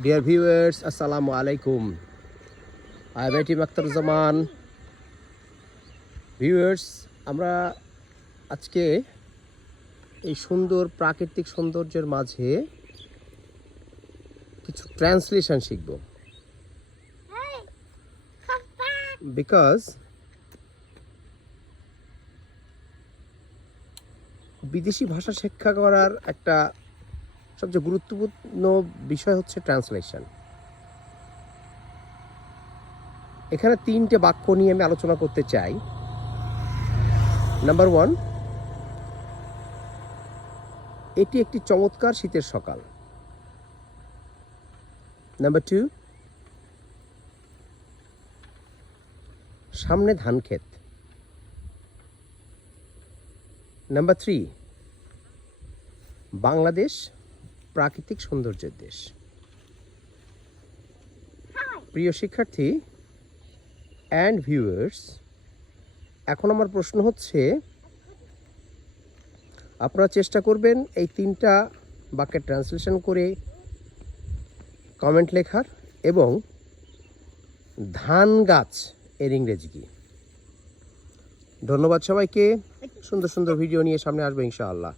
Dear viewers, Assalamu alaikum. I am Etim Akhtaruজ্জামান। Viewers, আমরা আজকে এই সুন্দর প্রাকৃতিক সৌন্দর্যের মাঝে কিছু ট্রান্সলেশন শিখব। বিকজ বিদেশি ভাষা শিক্ষা করার একটা সবচেয়ে গুরুত্বপূর্ণ বিষয় হচ্ছে ট্রান্সলেশন। এখানে তিনটে বাক্য নিয়ে আমি আলোচনা করতে চাই। নাম্বার 1, এটি একটি চমৎকার শীতের সকাল। নাম্বার 2, সামনে ধান ক্ষেত। নাম্বার 3, বাংলাদেশ প্রাকৃতিক সৌন্দর্যের দেশ। প্রিয় শিক্ষার্থী অ্যান্ড ভিউয়ার্স, এখন আমার প্রশ্ন হচ্ছে, আপনারা চেষ্টা করবেন এই তিনটা বাক্যের ট্রান্সলেশন করে কমেন্ট লেখার, এবং ধান গাছ এর ইংরেজি কি। ধন্যবাদ সবাইকে। সুন্দর সুন্দর ভিডিও নিয়ে সামনে আসবে ইনশাআল্লাহ।